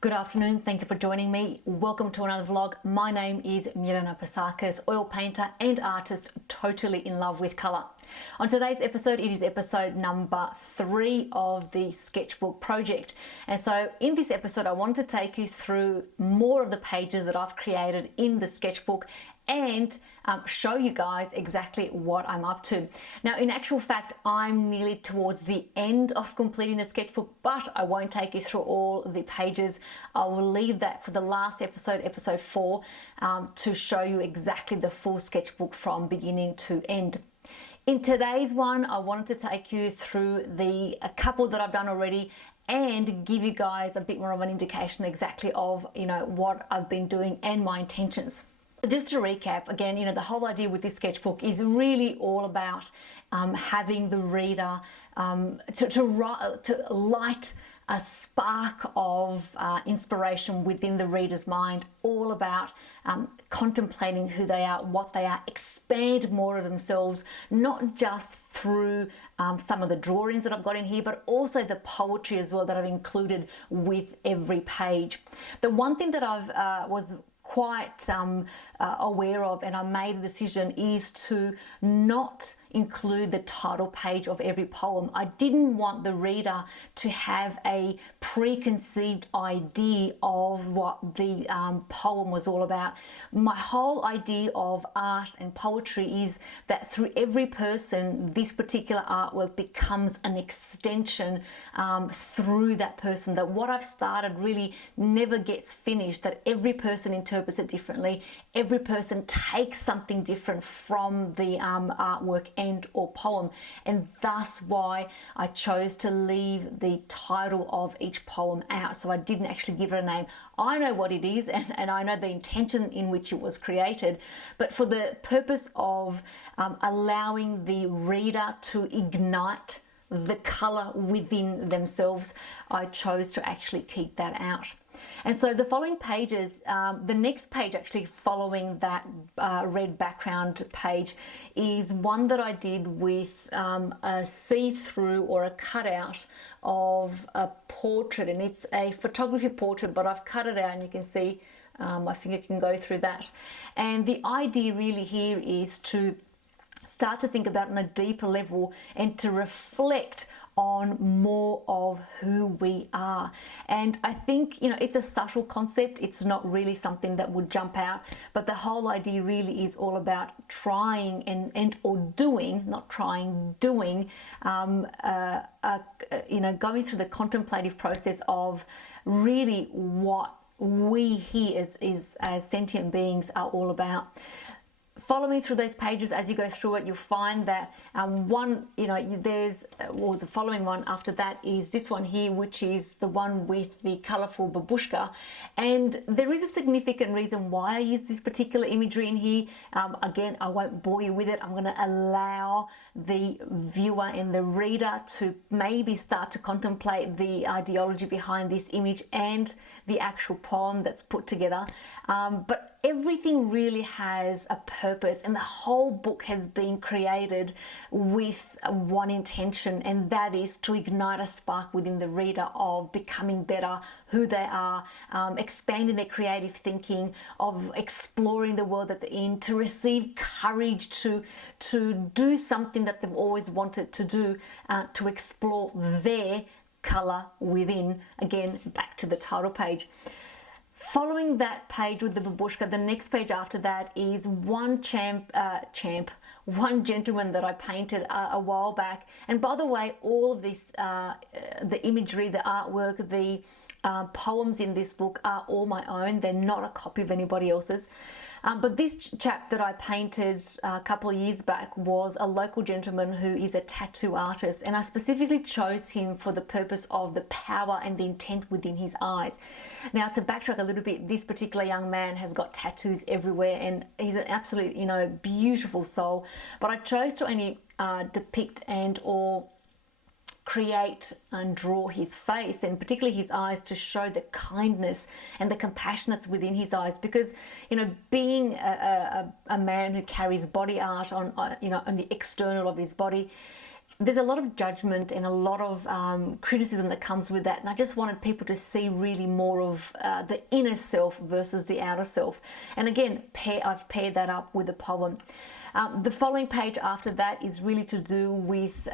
Good afternoon, thank you for joining me. Welcome to another vlog. My name is Milena Pasakis, oil painter and artist, totally in love with colour. On today's episode, it is episode number 3 of the Sketchbook project. And so in this episode, I wanted to take you through more of the pages that I've created in the sketchbook and show you guys exactly what I'm up to. Now, in actual fact, I'm nearly towards the end of completing the sketchbook, but I won't take you through all the pages. I will leave that for the last episode, episode 4, to show you exactly the full sketchbook from beginning to end. In today's one, I wanted to take you through a couple that I've done already and give you guys a bit more of an indication exactly of, what I've been doing and my intentions. Just to recap, again, the whole idea with this sketchbook is really all about having the reader to light a spark of inspiration within the reader's mind, all about contemplating who they are, what they are, expand more of themselves, not just through some of the drawings that I've got in here, but also the poetry as well that I've included with every page. The one thing that I've was quite aware of, and I made a decision, is to not include the title page of every poem. I didn't want the reader to have a preconceived idea of what the poem was all about. My whole idea of art and poetry is that through every person, this particular artwork becomes an extension through that person, that what I've started really never gets finished, that every person interprets it differently, every person takes something different from the artwork and or poem, and thus why I chose to leave the title of each poem out. So I didn't actually give it a name. I know what it is, and I know the intention in which it was created, but for the purpose of allowing the reader to ignite the color within themselves, I chose to actually keep that out. And so the following pages, the next page actually following that red background page is one that I did with a see-through or a cutout of a portrait, and it's a photography portrait, but I've cut it out and you can see my finger can go through that. And the idea really here is to start to think about on a deeper level and to reflect on more of who we are. And I think, it's a subtle concept. It's not really something that would jump out, but the whole idea really is all about trying and or doing, not trying, doing, going through the contemplative process of really what we here as sentient beings are all about. Follow me through those pages. As you go through it, you'll find that the following one after that is this one here, which is the one with the colourful babushka. And there is a significant reason why I use this particular imagery in here. Again, I won't bore you with it. I'm going to allow the viewer and the reader to maybe start to contemplate the ideology behind this image and the actual poem that's put together. But everything really has a purpose, and the whole book has been created with one intention, and that is to ignite a spark within the reader of becoming better who they are, expanding their creative thinking, of exploring the world that they're in, to receive courage to do something that they've always wanted to do, to explore their colour within. Again, back to the title page. Following that page with the babushka, the next page after that is one gentleman that I painted a while back. And by the way, all of this, the imagery, the artwork, the poems in this book are all my own. They're not a copy of anybody else's. But this chap that I painted a couple of years back was a local gentleman who is a tattoo artist, and I specifically chose him for the purpose of the power and the intent within his eyes. Now, to backtrack a little bit, this particular young man has got tattoos everywhere, and he's an absolute, beautiful soul. But I chose to only depict and or create and draw his face, and particularly his eyes, to show the kindness and the compassion that's within his eyes. Because being a man who carries body art on on the external of his body, there's a lot of judgment and a lot of criticism that comes with that, and I just wanted people to see really more of the inner self versus the outer self. And again, I've paired that up with a poem. The following page after that is really to do with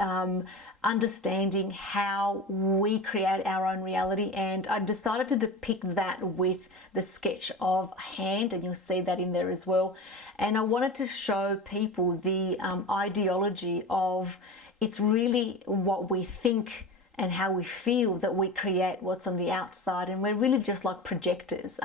understanding how we create our own reality, and I decided to depict that with the sketch of a hand, and you'll see that in there as well. And I wanted to show people the ideology of it's really what we think and how we feel that we create what's on the outside, and we're really just like projectors.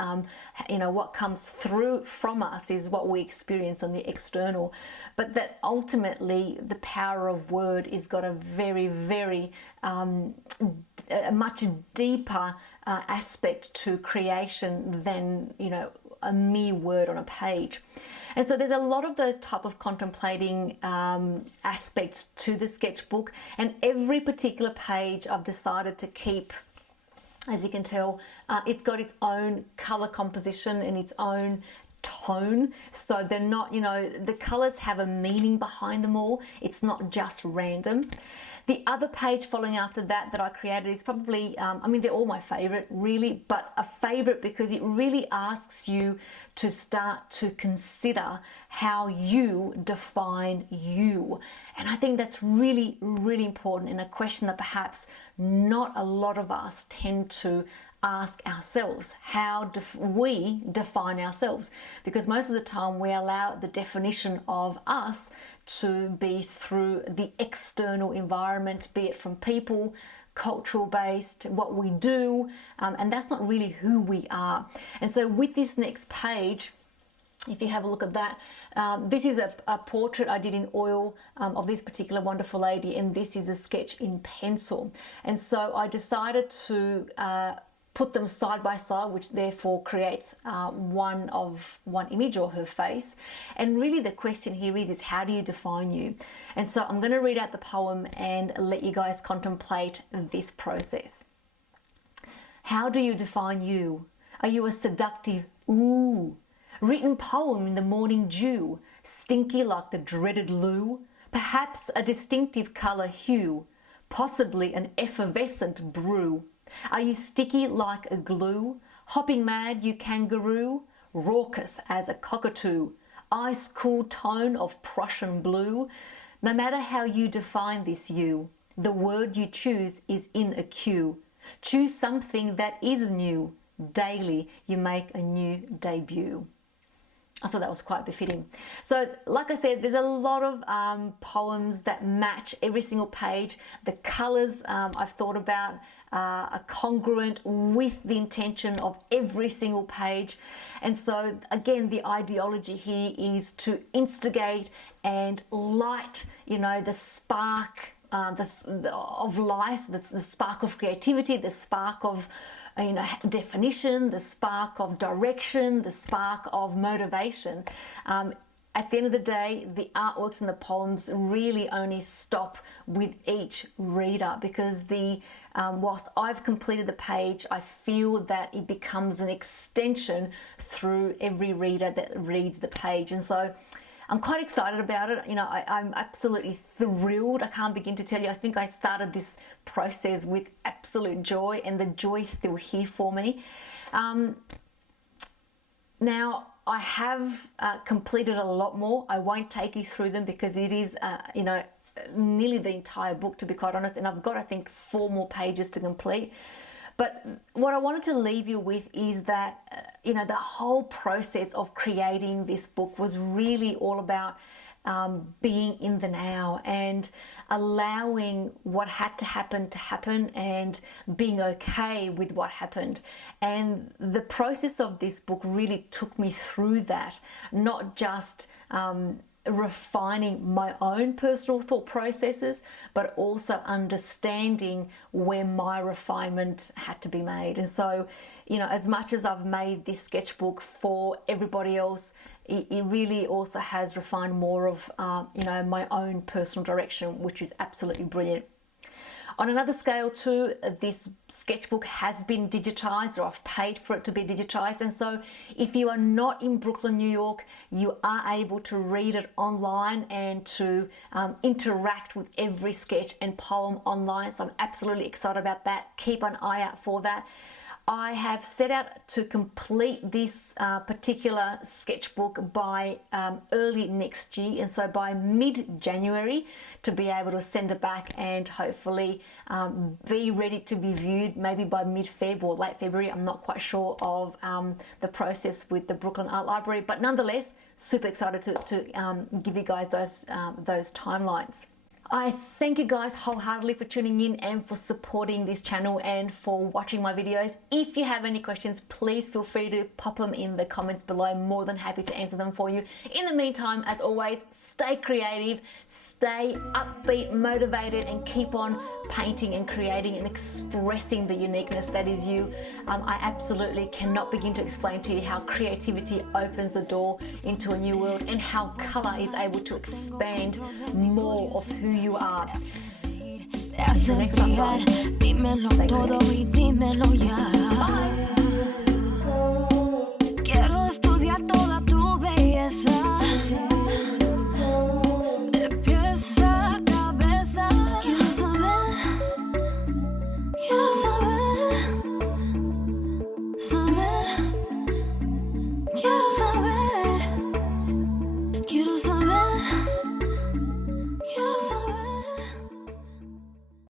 What comes through from us is what we experience on the external, but that ultimately the power of word is got a very, very a much deeper aspect to creation than a mere word on a page. And so there's a lot of those type of contemplating aspects to the sketchbook, and every particular page I've decided to keep, as you can tell, it's got its own color composition and its own tone, so they're not, the colors have a meaning behind them all. It's not just random. The other page following after that I created is probably, they're all my favorite really, but a favorite because it really asks you to start to consider how you define you. And I think that's really, really important, and a question that perhaps not a lot of us tend to ask ourselves. How do we define ourselves? Because most of the time we allow the definition of us to be through the external environment, be it from people, cultural based, what we do, and that's not really who we are. And so with this next page, if you have a look at that, this is a portrait I did in oil of this particular wonderful lady, and this is a sketch in pencil. And so I decided to put them side by side, which therefore creates one image, or her face. And really the question here is how do you define you? And so I'm going to read out the poem and let you guys contemplate this process. How do you define you? Are you a seductive ooh, written poem in the morning dew, stinky like the dreaded loo? Perhaps a distinctive colour hue, possibly an effervescent brew. Are you sticky like a glue, hopping mad you kangaroo, raucous as a cockatoo, ice cool tone of Prussian blue? No matter how you define this you, the word you choose is in a queue. Choose something that is new. Daily you make a new debut. I thought that was quite befitting. So like I said, there's a lot of poems that match every single page. The colors I've thought about are congruent with the intention of every single page. And so again, the ideology here is to instigate and light, the spark of life, the spark of creativity, the spark of definition, the spark of direction, the spark of motivation. At the end of the day, the artworks and the poems really only stop with each reader, because whilst I've completed the page, I feel that it becomes an extension through every reader that reads the page. And so I'm quite excited about it. I'm absolutely thrilled. I can't begin to tell you. I think I started this process with absolute joy, and the joy is still here for me. Now, I have completed a lot more. I won't take you through them because it is, nearly the entire book, to be quite honest, and I've got, I think, 4 more pages to complete. But what I wanted to leave you with is that, the whole process of creating this book was really all about being in the now and allowing what had to happen and being okay with what happened. And the process of this book really took me through that, not just refining my own personal thought processes, but also understanding where my refinement had to be made. And so, as much as I've made this sketchbook for everybody else, it really also has refined more of, my own personal direction, which is absolutely brilliant. On another scale too, this sketchbook has been digitized, or I've paid for it to be digitized, and so if you are not in Brooklyn, New York, you are able to read it online and to interact with every sketch and poem online. So I'm absolutely excited about that. Keep an eye out for that. I have set out to complete this particular sketchbook by early next year, and so by mid-January to be able to send it back and hopefully be ready to be viewed maybe by mid-Feb or late February. I'm not quite sure of the process with the Brooklyn Art Library, but nonetheless, super excited to give you guys those timelines. I thank you guys wholeheartedly for tuning in and for supporting this channel and for watching my videos. If you have any questions, please feel free to pop them in the comments below. I'm more than happy to answer them for you. In the meantime, as always, stay creative, stay upbeat, motivated, and keep on painting and creating and expressing the uniqueness that is you. I absolutely cannot begin to explain to you how creativity opens the door into a new world and how color is able to expand more of who you are. Until next time, guys. Stay creative. Bye.